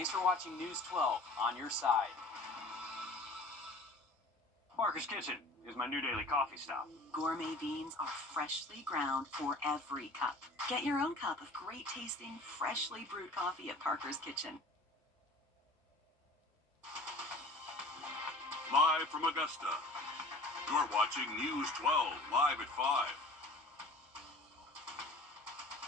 Thanks for watching News 12 on your side. Parker's Kitchen is my new daily coffee stop. Gourmet beans are freshly ground for every cup. Get your own cup of great tasting, freshly brewed coffee at Parker's Kitchen. Live from Augusta, you're watching News 12 live at 5.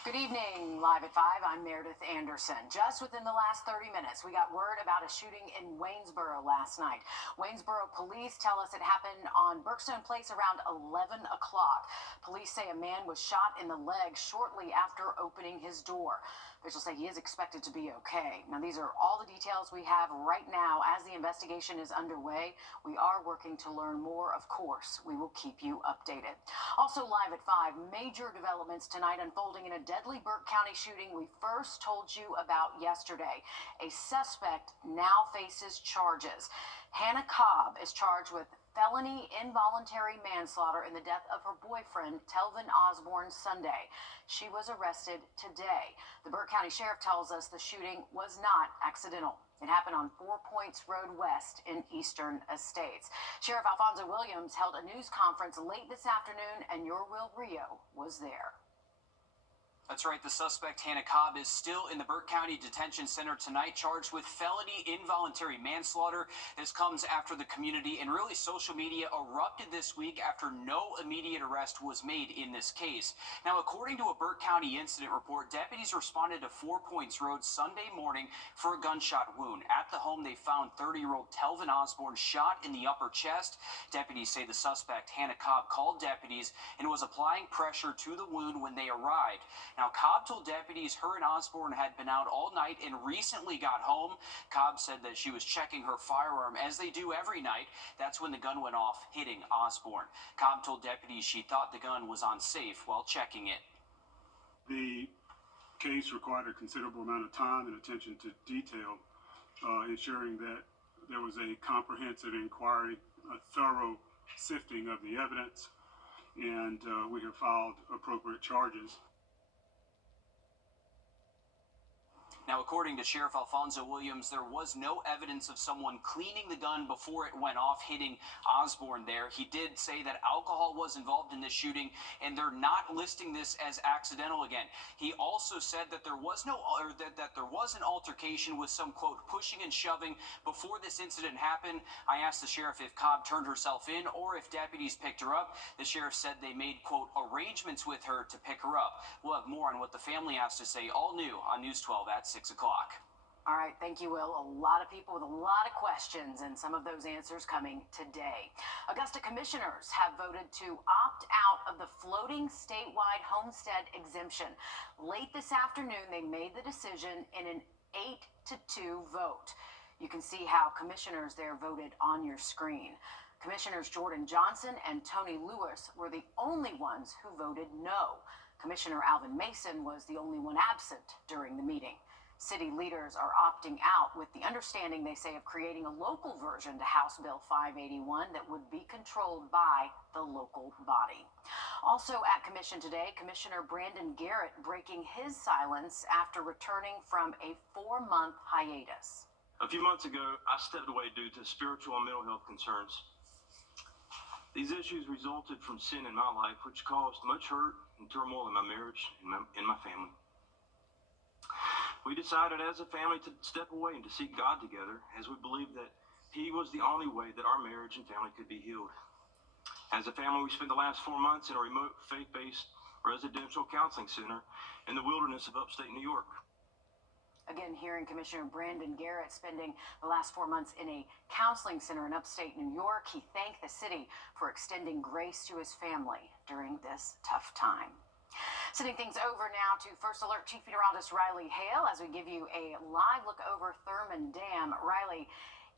Good evening, live at 5. I'm Meredith Anderson. Just within the last 30 minutes, we got word about a shooting in Waynesboro last night. Waynesboro police tell us it happened on Berkstone Place around 11 o'clock. Police say a man was shot in the leg shortly after opening his door. Officials say he is expected to be okay. Now, these are all the details we have right now as the investigation is underway. We are working to learn more, of course. We will keep you updated. Also live at 5, major developments tonight unfolding in a deadly Burke County shooting we first told you about yesterday. A suspect now faces charges. Hannah Cobb is charged with felony involuntary manslaughter in the death of her boyfriend, Telvin Osborne, Sunday. She was arrested today. The Burke County Sheriff tells us the shooting was not accidental. It happened on 4 Points Road West in Eastern Estates. Sheriff Alfonso Williams held a news conference late this afternoon, and your Will Rio was there. That's right, the suspect, Hannah Cobb, is still in the Burke County Detention Center tonight, charged with felony involuntary manslaughter. This comes after the community and really social media erupted this week after no immediate arrest was made in this case. Now, according to a Burke County incident report, deputies responded to 4 Points Road Sunday morning for a gunshot wound. At the home, they found 30-year-old Telvin Osborne shot in the upper chest. Deputies say the suspect, Hannah Cobb, called deputies and was applying pressure to the wound when they arrived. Now, Cobb told deputies her and Osborne had been out all night and recently got home. Cobb said that she was checking her firearm, as they do every night. That's when the gun went off, hitting Osborne. Cobb told deputies she thought the gun was on safe while checking it. The case required a considerable amount of time and attention to detail, ensuring that there was a comprehensive inquiry, a thorough sifting of the evidence, and we have filed appropriate charges. Now, according to Sheriff Alfonso Williams, there was no evidence of someone cleaning the gun before it went off, hitting Osborne there. He did say that alcohol was involved in this shooting, and they're not listing this as accidental again. He also said that there was that there was an altercation with some, quote, pushing and shoving before this incident happened. I asked the sheriff if Cobb turned herself in or if deputies picked her up. The sheriff said they made, quote, arrangements with her to pick her up. We'll have more on what the family has to say, all new on News 12 at 6 o'clock. All right, thank you, Will. A lot of people with a lot of questions, and some of those answers coming today. Augusta commissioners have voted to opt out of the floating statewide homestead exemption. Late this afternoon, they made the decision in an 8-2 vote. You can see how commissioners there voted on your screen. Commissioners Jordan Johnson and Tony Lewis were the only ones who voted no. Commissioner Alvin Mason was the only one absent during the meeting. City leaders are opting out with the understanding, they say, of creating a local version to House Bill 581 that would be controlled by the local body. Also at commission today, Commissioner Brandon Garrett breaking his silence after returning from a 4-month hiatus. A few months ago, I stepped away due to spiritual and mental health concerns. These issues resulted from sin in my life, which caused much hurt and turmoil in my marriage and in my family. We decided as a family to step away and to seek God together, as we believed that He was the only way that our marriage and family could be healed. As a family, we spent the last 4 months in a remote faith-based residential counseling center in the wilderness of upstate New York. Again, hearing Commissioner Brandon Garrett spending the last 4 months in a counseling center in upstate New York. He thanked the city for extending grace to his family during this tough time. Sending things over now to First Alert Chief Meteorologist Riley Hale as we give you a live look over Thurman Dam. Riley,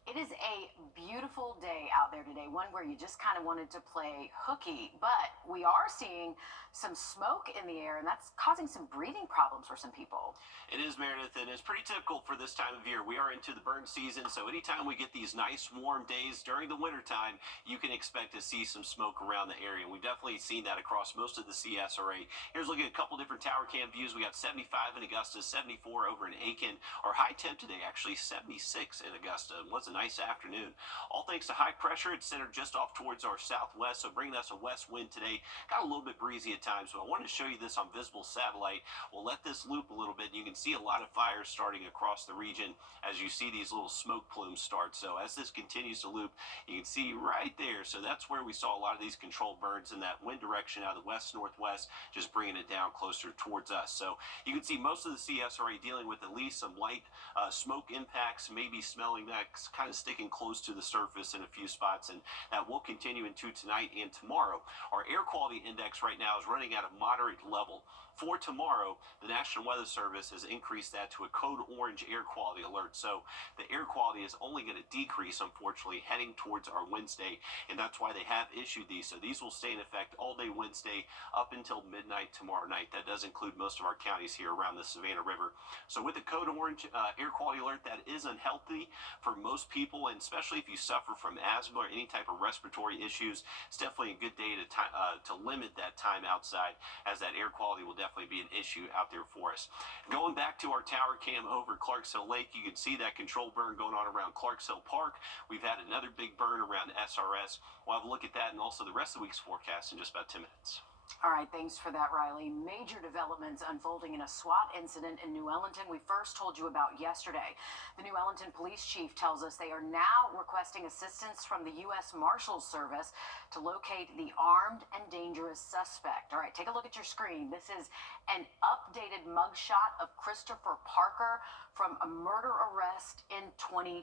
It is a beautiful day out there today, one where you just kind of wanted to play hooky, but we are seeing some smoke in the air, and that's causing some breathing problems for some people. It is, Meredith, and it's pretty typical for this time of year. We are into the burn season, so anytime we get these nice warm days during the wintertime, you can expect to see some smoke around the area. And we've definitely seen that across most of the CSRA. Here's looking at a couple different tower cam views. We got 75 in Augusta, 74 over in Aiken. Our high temp today, actually 76 in Augusta. It was a nice afternoon. All thanks to high pressure. It's centered just off towards our southwest, so bringing us a west wind today. Got a little bit breezy at times, but I wanted to show you this on visible satellite. We'll let this loop a little bit, and you can see a lot of fires starting across the region as you see these little smoke plumes start. So as this continues to loop, you can see right there. So that's where we saw a lot of these controlled burns in that wind direction out of the west-northwest, just bringing it down closer towards us. So you can see most of the CSRA dealing with at least some light smoke impacts, maybe smelling that kind of sticking close to the surface in a few spots, and that will continue into tonight and tomorrow. Our air quality index right now is running at a moderate level. For tomorrow, the National Weather Service has increased that to a code orange air quality alert. So the air quality is only going to decrease, unfortunately, heading towards our Wednesday, and that's why they have issued these. So these will stay in effect all day Wednesday up until midnight tomorrow night. That does include most of our counties here around the Savannah River. So with the code orange air quality alert, that is unhealthy for most people, and especially if you suffer from asthma or any type of respiratory issues, it's definitely a good day to limit that time outside, as that air quality will definitely be an issue out there for us. Going back to our tower cam over Clarksville Lake, you can see that controlled burn going on around Clarksville Park. We've had another big burn around SRS. We'll have a look at that and also the rest of the week's forecast in just about 10 minutes. All right, thanks for that, Riley. Major developments unfolding in a SWAT incident in New Ellington we first told you about yesterday. The New Ellington police chief tells us they are now requesting assistance from the U.S. Marshals Service to locate the armed and dangerous suspect. All right, take a look at your screen. This is an updated mugshot of Christopher Parker from a murder arrest in 2012.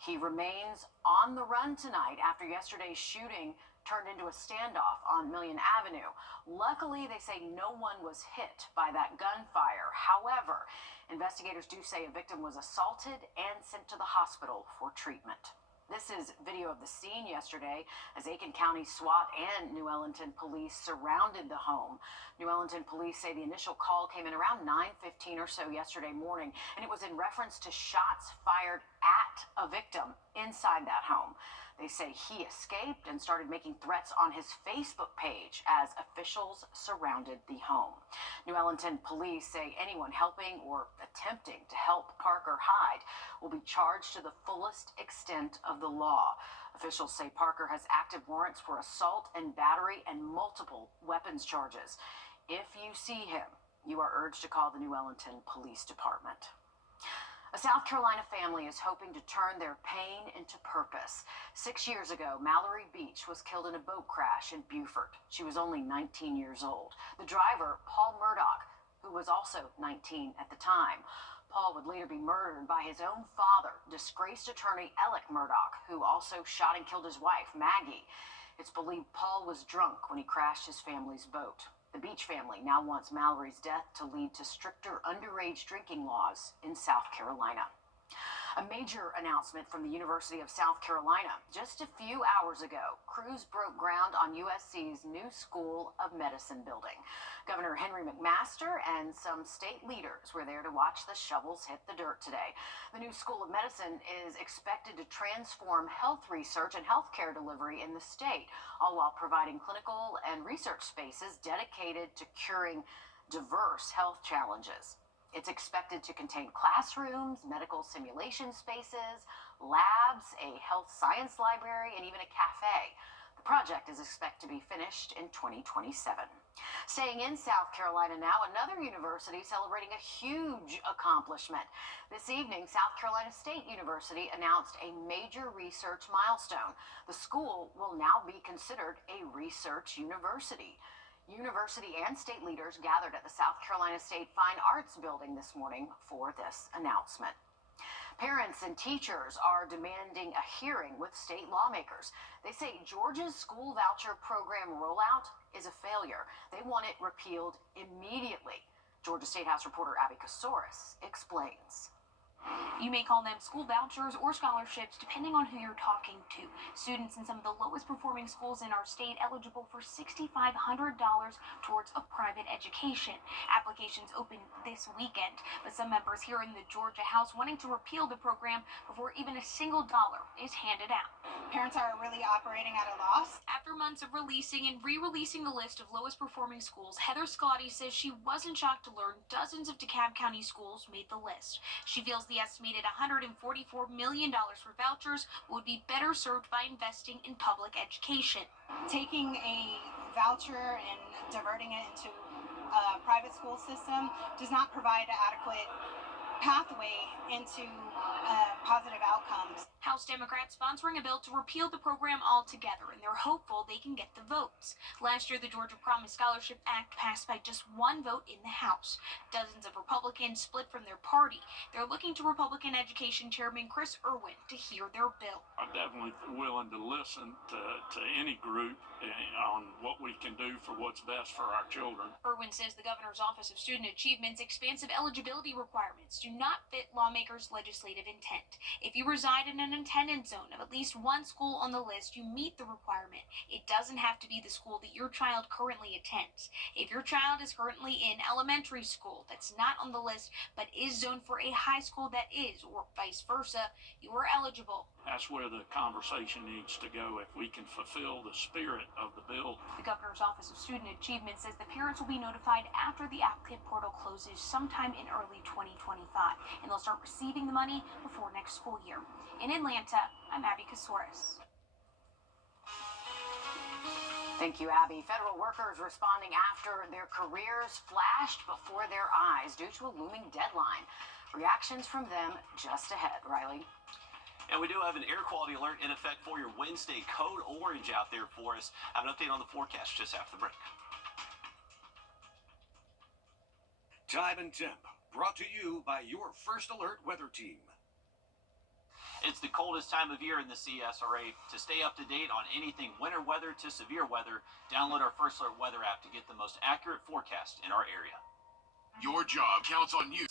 He remains on the run tonight after yesterday's shooting turned into a standoff on Million Avenue. Luckily, they say no one was hit by that gunfire. However, investigators do say a victim was assaulted and sent to the hospital for treatment. This is video of the scene yesterday as Aiken County SWAT and New Ellington police surrounded the home. New Ellington police say the initial call came in around 9:15 or so yesterday morning, and it was in reference to shots fired at a victim inside that home. They say he escaped and started making threats on his Facebook page as officials surrounded the home. New Ellington police say anyone helping or attempting to help Parker hide will be charged to the fullest extent of the law. Officials say Parker has active warrants for assault and battery and multiple weapons charges. If you see him, you are urged to call the New Ellington Police Department. A South Carolina family is hoping to turn their pain into purpose. 6 years ago, Mallory Beach was killed in a boat crash in Beaufort. She was only 19 years old. The driver, Paul Murdoch, who was also 19 at the time. Paul would later be murdered by his own father, disgraced attorney Alec Murdoch, who also shot and killed his wife, Maggie. It's believed Paul was drunk when he crashed his family's boat. The Beach family now wants Mallory's death to lead to stricter underage drinking laws in South Carolina. A major announcement from the University of South Carolina. Just a few hours ago, crews broke ground on USC's new School of Medicine building. Governor Henry McMaster and some state leaders were there to watch the shovels hit the dirt today. The new School of Medicine is expected to transform health research and healthcare delivery in the state, all while providing clinical and research spaces dedicated to curing diverse health challenges. It's expected to contain classrooms, medical simulation spaces, labs, a health science library, and even a cafe. The project is expected to be finished in 2027. Staying in South Carolina now, another university celebrating a huge accomplishment. This evening, South Carolina State University announced a major research milestone. The school will now be considered a research university. University and state leaders gathered at the South Carolina State Fine Arts Building this morning for this announcement. Parents and teachers are demanding a hearing with state lawmakers. They say Georgia's school voucher program rollout is a failure. They want it repealed immediately. Georgia State House reporter Abby Kosoris explains. You may call them school vouchers or scholarships depending on who you're talking to. Students in some of the lowest performing schools in our state eligible for $6,500 towards a private education. Applications open this weekend, but some members here in the Georgia House wanting to repeal the program before even a single dollar is handed out. Parents are really operating at a loss. After months of releasing and re-releasing the list of lowest performing schools, Heather Scotty says she wasn't shocked to learn dozens of DeKalb County schools made the list. She feels the estimated $144 million for vouchers would be better served by investing in public education. Taking a voucher and diverting it into a private school system does not provide an adequate pathway into positive outcomes. House Democrats sponsoring a bill to repeal the program altogether, and they're hopeful they can get the votes. Last year, the Georgia Promise Scholarship Act passed by just one vote in the House. Dozens of Republicans split from their party. They're looking to Republican Education Chairman Chris Irwin to hear their bill. I'm definitely willing to listen to any group on what we can do for what's best for our children. Irwin says the governor's Office of Student Achievement's expansive eligibility requirements do not fit lawmakers' legislative intent. If you reside in an attendance zone of at least one school on the list, you meet the requirement. It doesn't have to be the school that your child currently attends. If your child is currently in elementary school that's not on the list but is zoned for a high school that is, or vice versa, you are eligible. That's where the conversation needs to go if we can fulfill the spirit of the bill. The governor's Office of Student Achievement says the parents will be notified after the applicant portal closes sometime in early 2025, and they'll start receiving the money before next school year. In Atlanta, I'm Abby Kasouris. Thank you, Abby. Federal workers responding after their careers flashed before their eyes due to a looming deadline. Reactions from them just ahead. Riley? And we do have an air quality alert in effect for your Wednesday. Code orange out there for us. I have an update on the forecast just after the break. Time and Temp, brought to you by your First Alert weather team. It's the coldest time of year in the CSRA. To stay up to date on anything winter weather to severe weather, download our First Alert weather app to get the most accurate forecast in our area. Your job counts on you.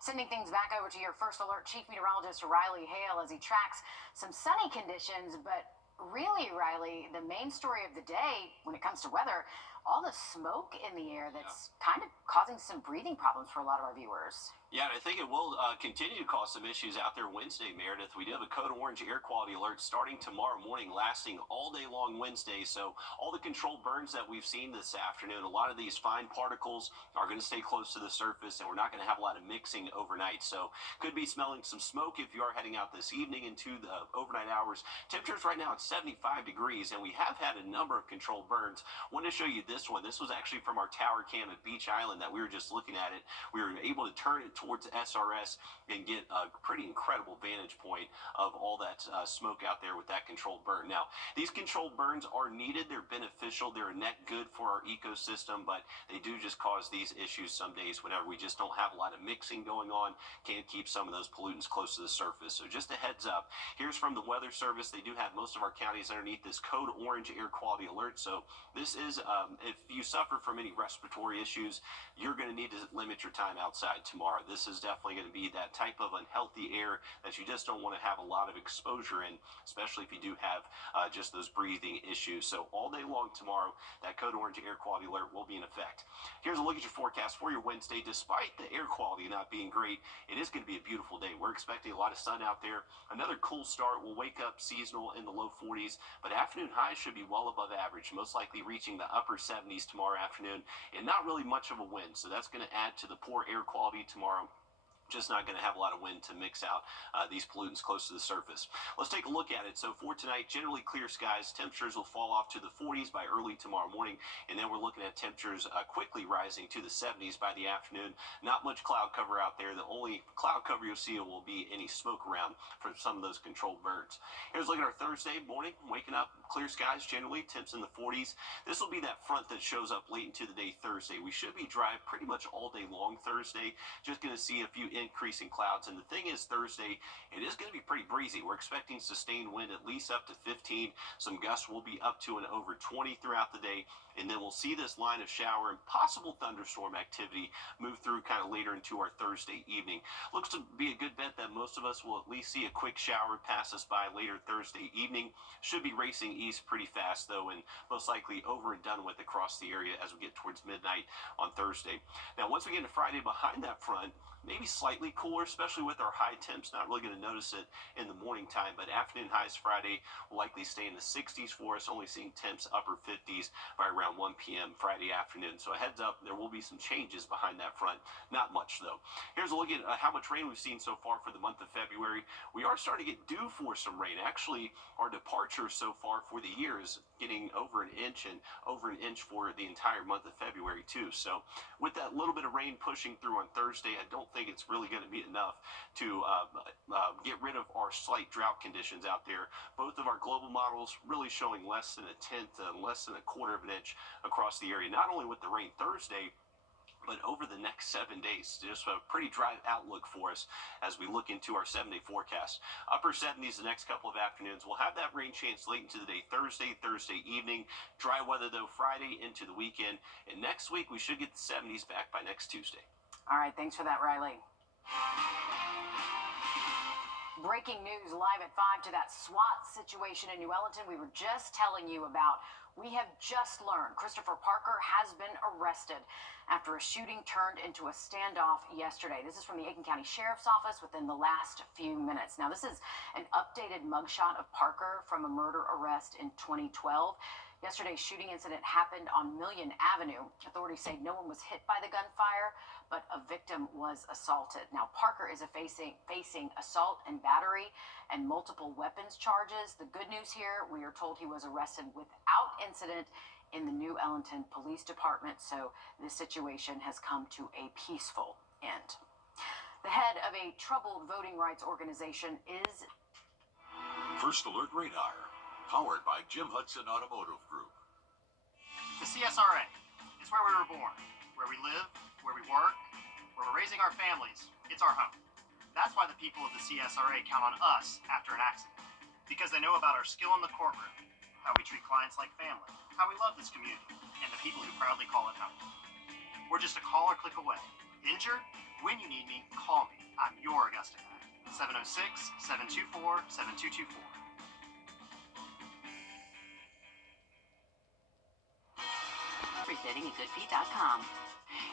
Sending things back over to your First Alert Chief Meteorologist Riley Hale as he tracks some sunny conditions, but really, Riley, the main story of the day when it comes to weather, all the smoke in the air that's kind of causing some breathing problems for a lot of our viewers. Yeah, and I think it will continue to cause some issues out there Wednesday, Meredith. We do have a code orange air quality alert starting tomorrow morning, lasting all day long Wednesday. So all the controlled burns that we've seen this afternoon, a lot of these fine particles are going to stay close to the surface, and we're not going to have a lot of mixing overnight. So could be smelling some smoke if you are heading out this evening into the overnight hours. Temperatures right now at 75 degrees, and we have had a number of controlled burns. I want to show you this one. This was actually from our tower cam at Beach Island that we were just looking at it. We were able to turn it towards SRS and get a pretty incredible vantage point of all that smoke out there with that controlled burn. Now, these controlled burns are needed. They're beneficial. They're a net good for our ecosystem, but they do just cause these issues some days whenever we just don't have a lot of mixing going on. Can't keep some of those pollutants close to the surface. So just a heads up. Here's from the Weather Service. They do have most of our counties underneath this code orange air quality alert. So this is, if you suffer from any respiratory issues, you're going to need to limit your time outside tomorrow. This is definitely going to be that type of unhealthy air that you just don't want to have a lot of exposure in, especially if you do have just those breathing issues. So all day long tomorrow, that code orange air quality alert will be in effect. Here's a look at your forecast for your Wednesday. Despite the air quality not being great, it is going to be a beautiful day. We're expecting a lot of sun out there. Another cool start. We'll wake up seasonal in the low 40s, but afternoon highs should be well above average, most likely reaching the upper 70s tomorrow afternoon, and not really much of a wind. So that's going to add to the poor air quality tomorrow. Just not going to have a lot of wind to mix out these pollutants close to the surface. Let's take a look at it. So for tonight, generally clear skies. Temperatures will fall off to the 40s by early tomorrow morning, and then we're looking at temperatures quickly rising to the 70s by the afternoon. Not much cloud cover out there. The only cloud cover you'll see will be any smoke around from some of those controlled burns. Here's a look at our Thursday morning. Waking up, clear skies generally, temps in the 40s. This will be that front that shows up late into the day Thursday. We should be dry pretty much all day long Thursday. Just going to see a few increasing clouds. And the thing is, Thursday, it is going to be pretty breezy. We're expecting sustained wind at least up to 15. Some gusts will be up to and over 20 throughout the day. And then we'll see this line of shower and possible thunderstorm activity move through kind of later into our Thursday evening. Looks to be a good bet that most of us will at least see a quick shower pass us by later Thursday evening. Should be racing east pretty fast, though, and most likely over and done with across the area as we get towards midnight on Thursday. Now, once we get into Friday behind that front, maybe slightly cooler, especially with our high temps. Not really going to notice it in the morning time, but afternoon highs Friday will likely stay in the 60s for us, only seeing temps upper 50s by around 1 p.m. Friday afternoon. So a heads up, there will be some changes behind that front. Not much, though. Here's a look at how much rain we've seen so far for the month of February. We are starting to get due for some rain. Actually, our departure so far for the year is getting over an inch and over an inch for the entire month of February, too. So with that little bit of rain pushing through on Thursday, I don't think it's really going to be enough to get rid of our slight drought conditions out there. Both of our global models really showing less than a tenth, less than a quarter of an inch across the area, not only with the rain Thursday, but over the next 7 days. Just a pretty dry outlook for us as we look into our 7-day forecast. Upper 70s the next couple of afternoons. We'll have that rain chance late into the day Thursday evening. Dry weather, though, Friday into the weekend. And next week, we should get the 70s back by next Tuesday. All right, thanks for that, Riley. Breaking news live at 5 to that SWAT situation in New Ellenton we were just telling you about. We have just learned Christopher Parker has been arrested after a shooting turned into a standoff yesterday. This is from the Aiken County Sheriff's Office within the last few minutes. Now, this is an updated mugshot of Parker from a murder arrest in 2012. Yesterday's shooting incident happened on Million Avenue. Authorities say no one was hit by the gunfire, but a victim was assaulted. Now, Parker is facing assault and battery and multiple weapons charges. The good news here, we are told he was arrested without incident in the New Ellenton Police Department, so this situation has come to a peaceful end. The head of a troubled voting rights organization is First Alert Radar, powered by Jim Hudson Automotive Group. The CSRA is where we were born, where we live, where we work, where we're raising our families. It's our home. That's why the people of the CSRA count on us after an accident, because they know about our skill in the courtroom, how we treat clients like family, how we love this community, and the people who proudly call it home. We're just a call or click away. Injured? When you need me, call me. I'm your Augusta guy. 706-724-7224. Everything at goodfeet.com.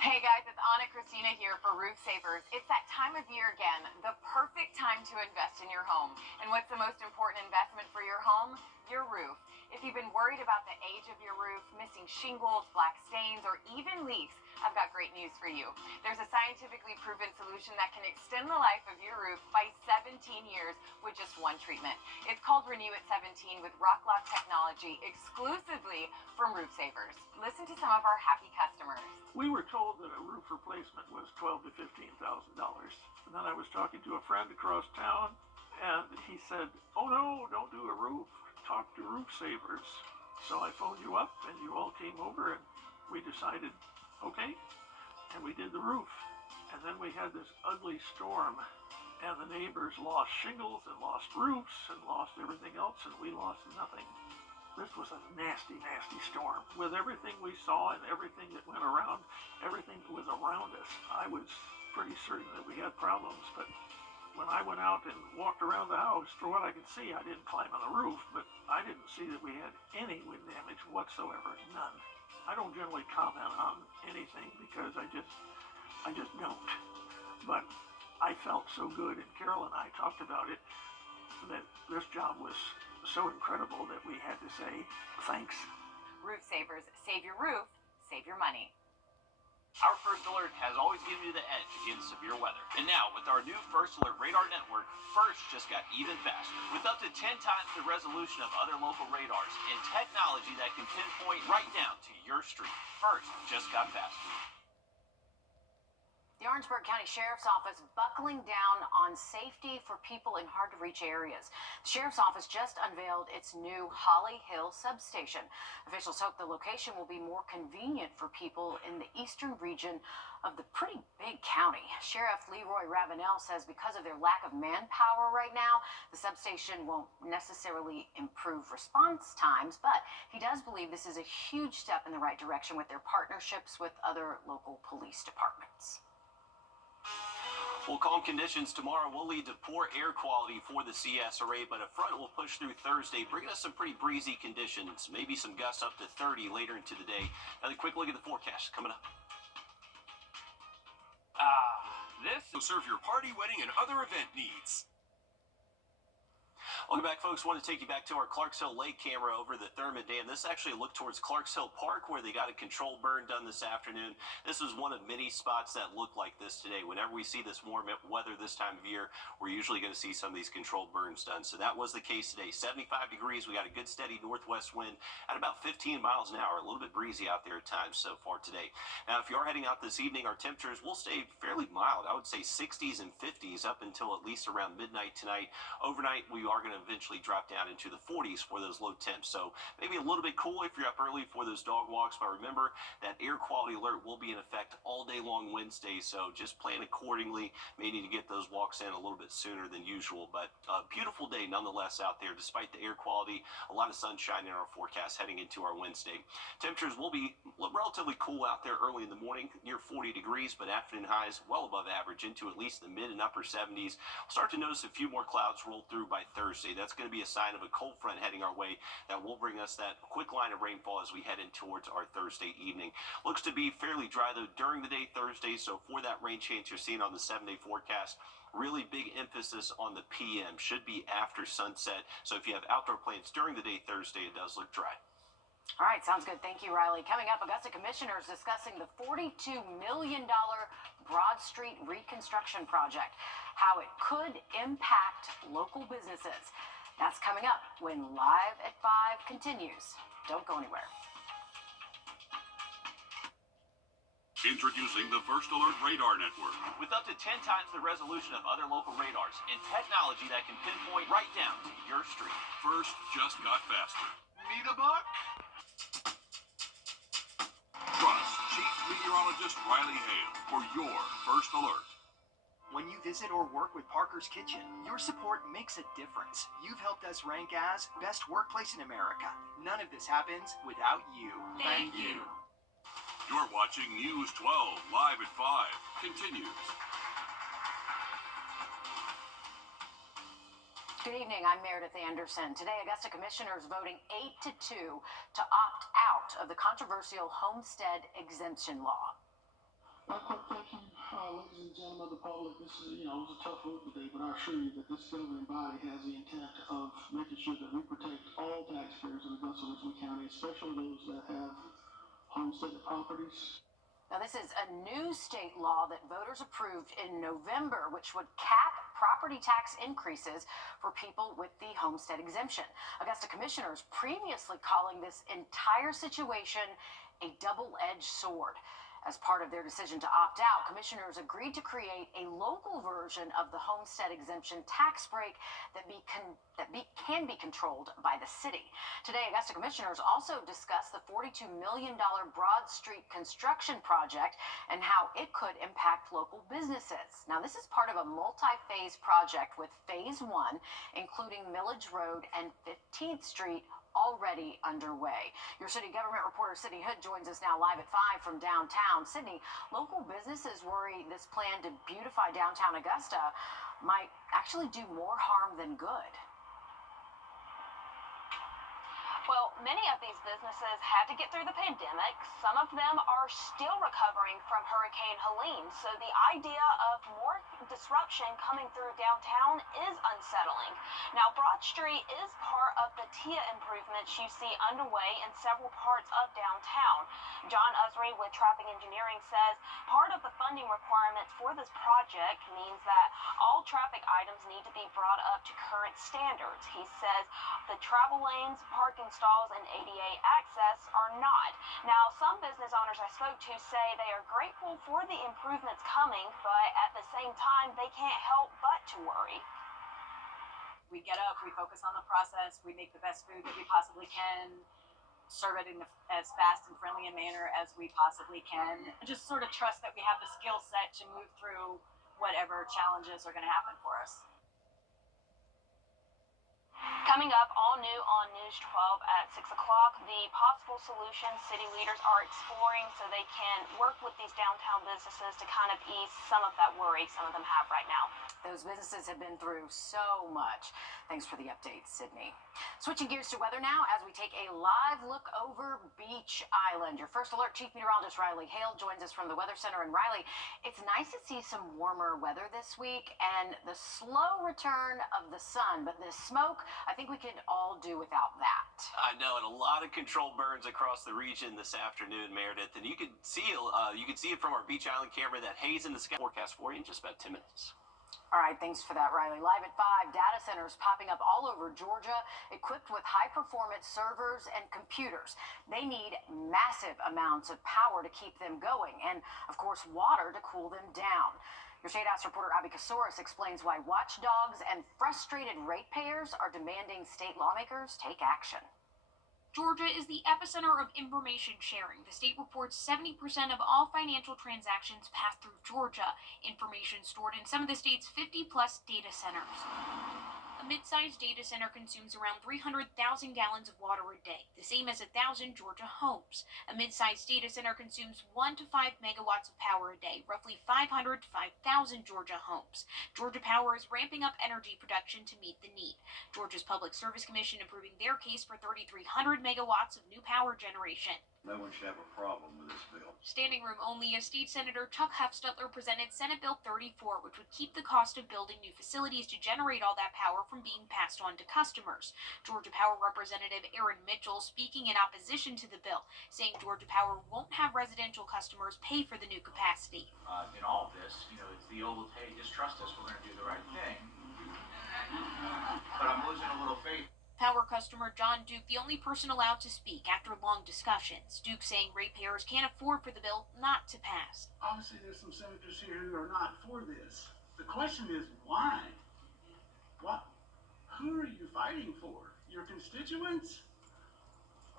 Hey guys, it's Anna Christina here for Roof Savers. It's that time of year again, the perfect time to invest in your home. And what's the most important investment for your home? Your roof. If you've been worried about the age of your roof, missing shingles, black stains, or even leaks, I've got great news for you. There's a scientifically proven solution that can extend the life of your roof by 17 years with just one treatment. It's called Renew at 17 with Rock Lock technology exclusively from Roof Savers. Listen to some of our happy customers. We were told that a roof replacement was $12,000 to $15,000. And then I was talking to a friend across town, and he said, "Oh no, don't do a roof. Talk to Roof Savers." So I phoned you up, and you all came over, and we decided, okay, and we did the roof. And then we had this ugly storm, and the neighbors lost shingles and lost roofs and lost everything else, and we lost nothing. This was a nasty, nasty storm. With everything we saw and everything that went around, everything that was around us, I was pretty certain that we had problems. But when I went out and walked around the house, for what I could see, I didn't climb on the roof, but I didn't see that we had any wind damage whatsoever, none. I don't generally comment on anything because I just don't. But I felt so good, and Carol and I talked about it, that this job was so incredible that we had to say thanks. Roof Savers, save your roof, save your money. Our First Alert has always given you the edge against severe weather. And now, with our new First Alert radar network, First just got even faster. With up to 10 times the resolution of other local radars and technology that can pinpoint right down to your street. First just got faster. The Orangeburg County Sheriff's Office buckling down on safety for people in hard-to-reach areas. The Sheriff's Office just unveiled its new Holly Hill substation. Officials hope the location will be more convenient for people in the eastern region of the pretty big county. Sheriff Leroy Ravenel says because of their lack of manpower right now, the substation won't necessarily improve response times, but he does believe this is a huge step in the right direction with their partnerships with other local police departments. Well, calm conditions tomorrow will lead to poor air quality for the CSRA, but a front will push through Thursday, bringing us some pretty breezy conditions. Maybe some gusts up to 30 later into the day. Now, a quick look at the forecast coming up. This will serve your party, wedding, and other event needs. Welcome back, folks. Want to take you back to our Clarks Hill Lake camera over the Thurman Dam. This actually looked towards Clarks Hill Park, where they got a controlled burn done this afternoon. This was one of many spots that look like this today. Whenever we see this warm weather this time of year, we're usually going to see some of these controlled burns done. So that was the case today. 75 degrees. We got a good steady northwest wind at about 15 miles an hour. A little bit breezy out there at times so far today. Now, if you are heading out this evening, our temperatures will stay fairly mild. I would say 60s and 50s up until at least around midnight tonight. Overnight, we are going to eventually drop down into the 40s for those low temps. So maybe a little bit cool if you're up early for those dog walks, but remember that air quality alert will be in effect all day long Wednesday, so just plan accordingly. May need to get those walks in a little bit sooner than usual, but a beautiful day nonetheless out there despite the air quality. A lot of sunshine in our forecast heading into our Wednesday. Temperatures will be relatively cool out there early in the morning, near 40 degrees, but afternoon highs well above average into at least the mid and upper 70s. We'll start to notice a few more clouds roll through by Thursday. That's going to be a sign of a cold front heading our way that will bring us that quick line of rainfall as we head in towards our Thursday evening. Looks to be fairly dry though during the day Thursday, so for that rain chance you're seeing on the 7-day forecast, really big emphasis on the PM. Should be after sunset, so if you have outdoor plans during the day Thursday, it does look dry. All right, sounds good. Thank you, Riley. Coming up, Augusta commissioners discussing the $42 million Broad Street reconstruction project, how it could impact local businesses. That's coming up when Live at 5 continues. Don't go anywhere. Introducing the First Alert Radar Network. With up to 10 times the resolution of other local radars and technology that can pinpoint right down to your street. First just got faster. Need a buck? Trust Chief Meteorologist Riley Hale for your First Alert. When you visit or work with Parker's Kitchen, your support makes a difference. You've helped us rank as Best Workplace in America. None of this happens without you. Thank you. You're watching News 12 Live at 5. Continues. Good evening, I'm Meredith Anderson. Today, Augusta commissioners voting 8-2 to opt out of the controversial homestead exemption law. Quick question, ladies and gentlemen of the public, this is, it was a tough vote today, but I assure you that this governing body has the intent of making sure that we protect all taxpayers in Augusta Richland County, especially those that have homesteaded properties. Now, this is a new state law that voters approved in November, which would cap property tax increases for people with the homestead exemption. Augusta commissioners previously calling this entire situation a double-edged sword. As part of their decision to opt out, commissioners agreed to create a local version of the homestead exemption tax break that can be controlled by the city. Today, Augusta commissioners also discussed the $42 million Broad Street construction project and how it could impact local businesses. Now, this is part of a multi-phase project with Phase 1, including Millage Road and 15th Street, already underway. Your city government reporter Sydney Hood joins us now live at 5 from downtown. Sydney, local businesses worry this plan to beautify downtown Augusta might actually do more harm than good. Well, many of these businesses had to get through the pandemic. Some of them are still recovering from Hurricane Helene. So the idea of more disruption coming through downtown is unsettling. Now, Broad Street is part of the TIA improvements you see underway in several parts of downtown. John Usry with Traffic Engineering says part of the funding requirements for this project means that all traffic items need to be brought up to current standards. He says the travel lanes, parking stalls and ADA access are not. Now, some business owners I spoke to say they are grateful for the improvements coming, but at the same time, they can't help but to worry. We get up, we focus on the process, we make the best food that we possibly can, serve it in as fast and friendly a manner as we possibly can. Just sort of trust that we have the skill set to move through whatever challenges are going to happen for us. Coming up, all new on News 12 at 6 o'clock, the possible solutions city leaders are exploring so they can work with these downtown businesses to kind of ease some of that worry some of them have right now. Those businesses have been through so much. Thanks for the update, Sydney. Switching gears to weather now as we take a live look over Beach Island. Your first alert Chief Meteorologist Riley Hale joins us from the Weather Center. And Riley, it's nice to see some warmer weather this week and the slow return of the sun. But this smoke, I think we could all do without that. I know, and a lot of controlled burns across the region this afternoon, Meredith. And you can see it from our Beach Island camera. That haze in the sky forecast for you in just about 10 minutes. All right, thanks for that, Riley. Live at 5, data centers popping up all over Georgia, equipped with high-performance servers and computers. They need massive amounts of power to keep them going and, of course, water to cool them down. Your State House reporter Abby Kasoris explains why watchdogs and frustrated ratepayers are demanding state lawmakers take action. Georgia is the epicenter of information sharing. The state reports 70% of all financial transactions pass through Georgia, information stored in some of the state's 50-plus data centers. A mid-sized data center consumes around 300,000 gallons of water a day, the same as 1,000 Georgia homes. A mid-sized data center consumes 1 to 5 megawatts of power a day, roughly 500 to 5,000 Georgia homes. Georgia Power is ramping up energy production to meet the need. Georgia's Public Service Commission approving their case for 3,300 megawatts of new power generation. No one should have a problem with this bill. Standing room only as State Senator Chuck Hufstetler presented Senate Bill 34, which would keep the cost of building new facilities to generate all that power from being passed on to customers. Georgia Power Representative Aaron Mitchell speaking in opposition to the bill, saying Georgia Power won't have residential customers pay for the new capacity. In all of this, it's the old, hey, just trust us, we're going to do the right thing. But I'm losing a little faith. Power customer John Duke, the only person allowed to speak after long discussions. Duke saying ratepayers can't afford for the bill not to pass. Obviously, there's some senators here who are not for this. The question is why? What? Who are you fighting for? Your constituents?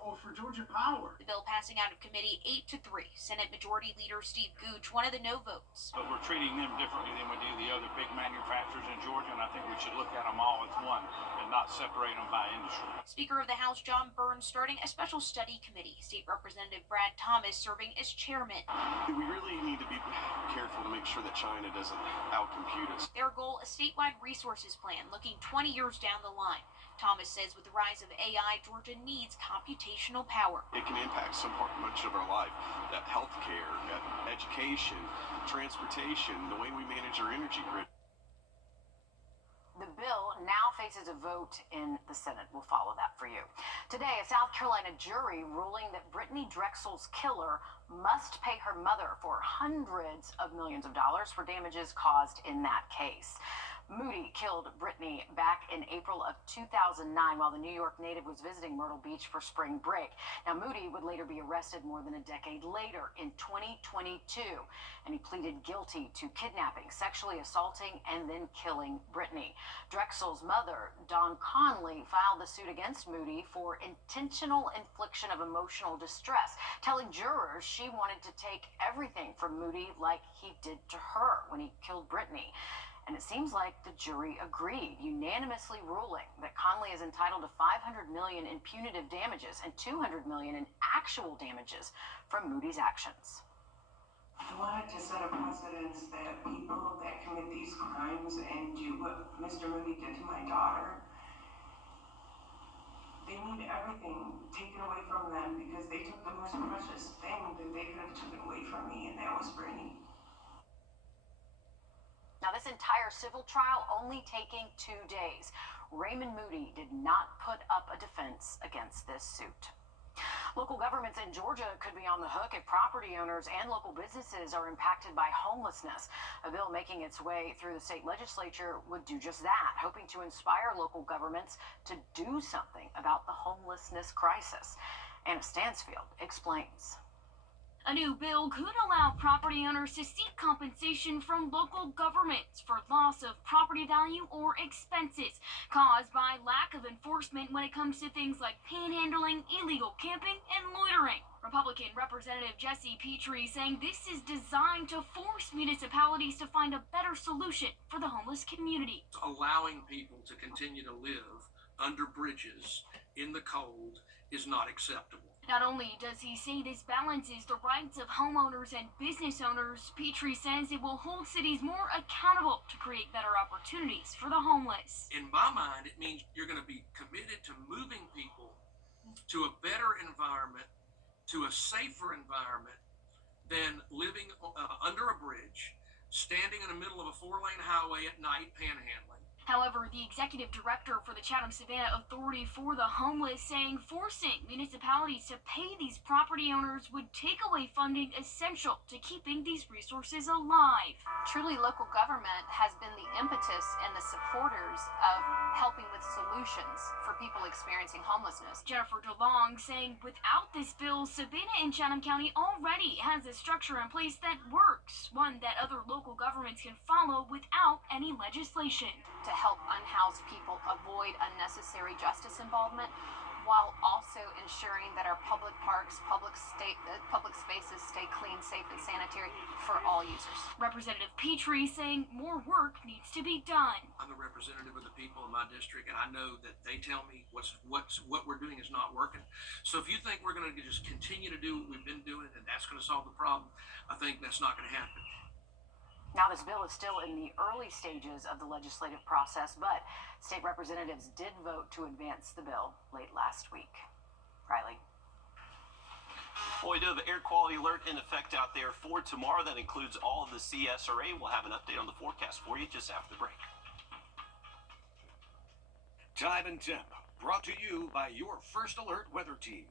Or for Georgia Power? The bill passing out of committee 8-3. Senate Majority Leader Steve Gooch, one of the no votes. But we're treating them differently than we do the other big manufacturers in Georgia, and I think we should look at them all as one and not separate them by industry. Speaker of the House John Burns starting a special study committee. State Representative Brad Thomas serving as chairman. We really need to be careful to make sure that China doesn't outcompute us. Their goal, a statewide resources plan looking 20 years down the line. Thomas says with the rise of AI, Georgia needs computational power. It can impact much of our life. That healthcare, education, transportation, the way we manage our energy grid. The bill now faces a vote in the Senate. We'll follow that for you. Today, a South Carolina jury ruling that Brittany Drexel's killer must pay her mother for hundreds of millions of dollars for damages caused in that case. Moody killed Brittany back in April of 2009 while the New York native was visiting Myrtle Beach for spring break. Now, Moody would later be arrested more than a decade later in 2022, and he pleaded guilty to kidnapping, sexually assaulting, and then killing Brittany. Drexel's mother, Dawn Conley, filed the suit against Moody for intentional infliction of emotional distress, telling jurors she wanted to take everything from Moody like he did to her when he killed Brittany. And it seems like the jury agreed, unanimously ruling that Conley is entitled to $500 million in punitive damages and $200 million in actual damages from Moody's actions. I wanted to set a precedence that people that commit these crimes and do what Mr. Moody did to my daughter, they need everything taken away from them because they took the most precious thing that they could have taken away from me, and that was Brittany. Now, this entire civil trial only taking 2 days. Raymond Moody did not put up a defense against this suit. Local governments in Georgia could be on the hook if property owners and local businesses are impacted by homelessness. A bill making its way through the state legislature would do just that, hoping to inspire local governments to do something about the homelessness crisis. Anna Stansfield explains. A new bill could allow property owners to seek compensation from local governments for loss of property value or expenses caused by lack of enforcement when it comes to things like panhandling, illegal camping, and loitering. Republican Representative Jesse Petrie saying this is designed to force municipalities to find a better solution for the homeless community. Allowing people to continue to live under bridges in the cold is not acceptable. Not only does he say this balances the rights of homeowners and business owners, Petrie says it will hold cities more accountable to create better opportunities for the homeless. In my mind, it means you're going to be committed to moving people to a better environment, to a safer environment than living under a bridge, standing in the middle of a 4-lane highway at night panhandling. However, the executive director for the Chatham-Savannah Authority for the Homeless saying forcing municipalities to pay these property owners would take away funding essential to keeping these resources alive. Truly, local government has been the impetus and the supporters of helping with solutions for people experiencing homelessness. Jennifer DeLong saying without this bill, Savannah and Chatham County already has a structure in place that works, one that other local governments can follow without any legislation. To help unhoused people avoid unnecessary justice involvement, while also ensuring that our public parks, public spaces stay clean, safe, and sanitary for all users. Representative Petrie saying more work needs to be done. I'm the representative of the people in my district, and I know that they tell me what we're doing is not working. So if you think we're going to just continue to do what we've been doing and that's going to solve the problem, I think that's not going to happen. Now, this bill is still in the early stages of the legislative process, but state representatives did vote to advance the bill late last week. Riley. Well, we do have an air quality alert in effect out there for tomorrow. That includes all of the CSRA. We'll have an update on the forecast for you just after the break. Time and Temp, brought to you by your First Alert weather team.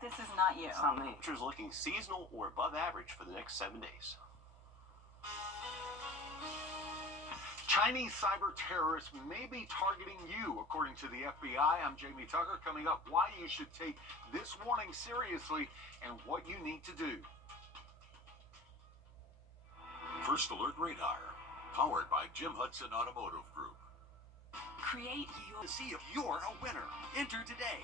This is not you. It's not me. Temperatures looking seasonal or above average for the next 7 days. Chinese cyber terrorists may be targeting you, according to the FBI. I'm Jamie Tucker. Coming up, why you should take this warning seriously and what you need to do. First Alert Radar, powered by Jim Hudson Automotive Group. Create your... See if you're a winner. Enter today.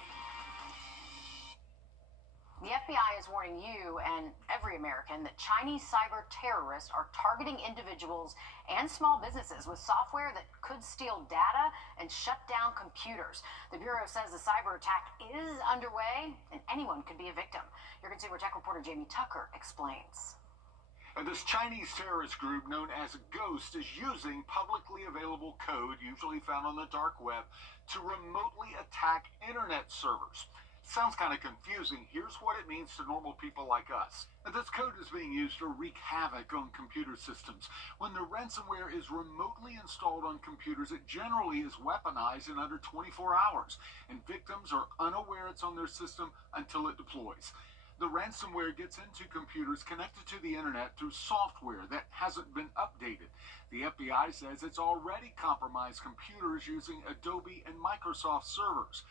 The FBI is warning you and every American that Chinese cyber terrorists are targeting individuals and small businesses with software that could steal data and shut down computers. The Bureau says the cyber attack is underway and anyone could be a victim. Your consumer tech reporter Jamie Tucker explains. This Chinese terrorist group known as Ghost is using publicly available code, usually found on the dark web, to remotely attack internet servers. Sounds kind of confusing. Here's what it means to normal people like us. This code is being used to wreak havoc on computer systems. When the ransomware is remotely installed on computers, it generally is weaponized in under 24 hours, and victims are unaware it's on their system until it deploys. The ransomware gets into computers connected to the internet through software that hasn't been updated. The FBI says it's already compromised computers using Adobe and Microsoft servers.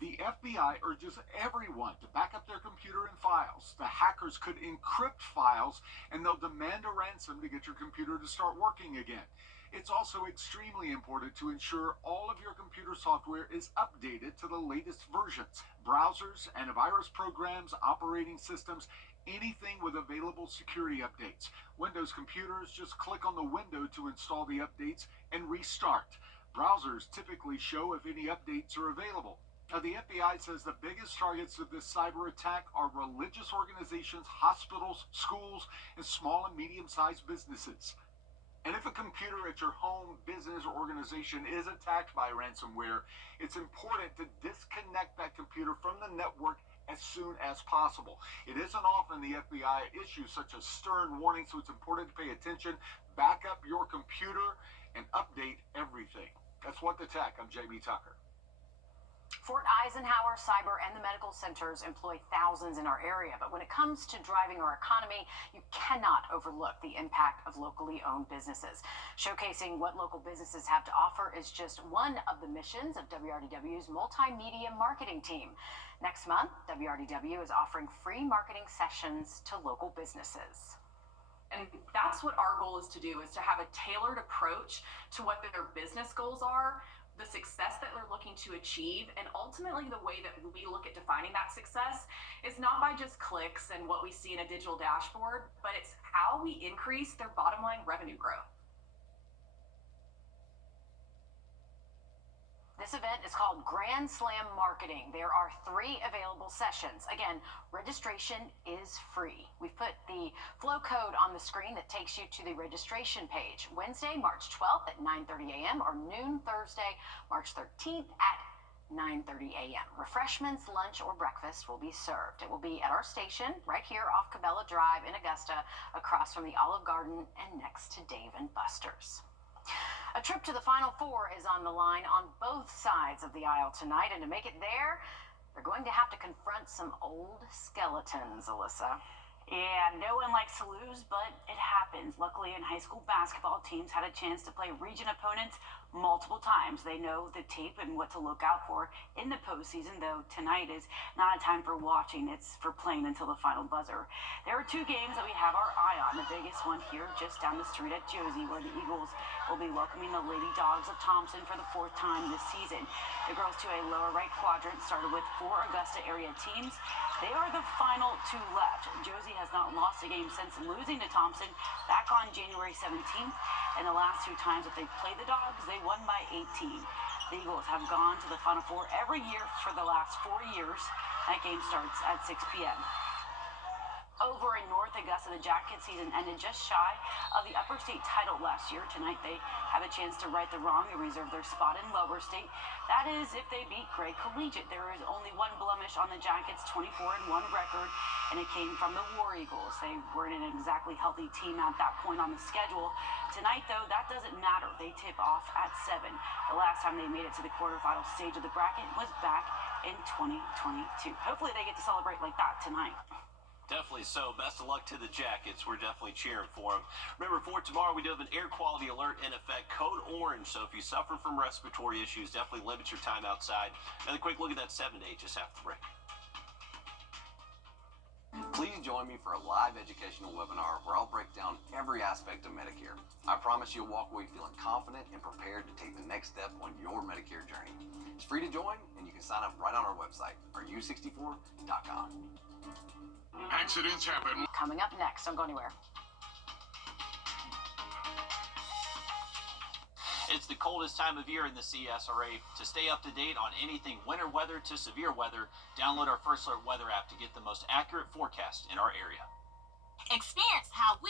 The FBI urges everyone to back up their computer and files. The hackers could encrypt files, and they'll demand a ransom to get your computer to start working again. It's also extremely important to ensure all of your computer software is updated to the latest versions. Browsers, antivirus programs, operating systems, anything with available security updates. Windows computers, just click on the window to install the updates and restart. Browsers typically show if any updates are available. Now, the FBI says the biggest targets of this cyber attack are religious organizations, hospitals, schools, and small and medium-sized businesses. And if a computer at your home, business, or organization is attacked by ransomware, it's important to disconnect that computer from the network as soon as possible. It isn't often the FBI issues such a stern warning, so it's important to pay attention, back up your computer, and update everything. That's What the Tech. I'm Jamie Tucker. Fort Eisenhower, cyber, and the medical centers employ thousands in our area, but when it comes to driving our economy, you cannot overlook the impact of locally owned businesses. Showcasing what local businesses have to offer is just one of the missions of WRDW's multimedia marketing team. Next month, WRDW is offering free marketing sessions to local businesses. And that's what our goal is to do, is to have a tailored approach to what their business goals are, the success that they're looking to achieve, and ultimately the way that we look at defining that success is not by just clicks and what we see in a digital dashboard, but it's how we increase their bottom line revenue growth. This event is called Grand Slam Marketing. There are 3 available sessions. Again, registration is free. We've put the flow code on the screen that takes you to the registration page. Wednesday, March 12th at 9:30 a.m. or noon Thursday, March 13th at 9:30 a.m. Refreshments, lunch, or breakfast will be served. It will be at our station right here off Cabela Drive in Augusta, across from the Olive Garden and next to Dave & Buster's. A trip to the Final Four is on the line on both sides of the aisle tonight, and to make it there, they're going to have to confront some old skeletons, Alyssa. Yeah, no one likes to lose, but it happens. Luckily, in high school basketball, teams had a chance to play region opponents multiple times. They know the tape and what to look out for in the postseason, though tonight is not a time for watching. It's for playing until the final buzzer. There are 2 games that we have our eye on. The biggest one here just down the street at Josie, where the Eagles will be welcoming the Lady Dogs of Thompson for the 4th time this season. The girls to a lower right quadrant started with 4 Augusta area teams. They are the final 2 left. Josie has not lost a game since losing to Thompson back on January 17th. And the last 2 times that they've played the Dogs, they won by 18. The Eagles have gone to the Final Four every year for the last 4 years. That game starts at 6 p.m. Over in North Augusta, the Jacket season ended just shy of the upper state title last year. Tonight, they have a chance to right the wrong and reserve their spot in lower state. That is if they beat Gray Collegiate. There is only one blemish on the Jackets' 24-1 record, and it came from the War Eagles. They weren't an exactly healthy team at that point on the schedule. Tonight, though, that doesn't matter. They tip off at 7. The last time they made it to the quarterfinal stage of the bracket was back in 2022. Hopefully, they get to celebrate like that tonight. Definitely so. Best of luck to the Jackets. We're definitely cheering for them. Remember, for tomorrow, we do have an air quality alert in effect, code orange. So if you suffer from respiratory issues, definitely limit your time outside. Another quick look at that 7-day just after the break. Please join me for a live educational webinar where I'll break down every aspect of Medicare. I promise you'll walk away feeling confident and prepared to take the next step on your Medicare journey. It's free to join, and you can sign up right on our website, RU64.com. Accidents happen. Coming up next, don't go anywhere. It's the coldest time of year in the CSRA. To stay up to date on anything winter weather to severe weather, download our First Alert Weather app to get the most accurate forecast in our area. Experience how we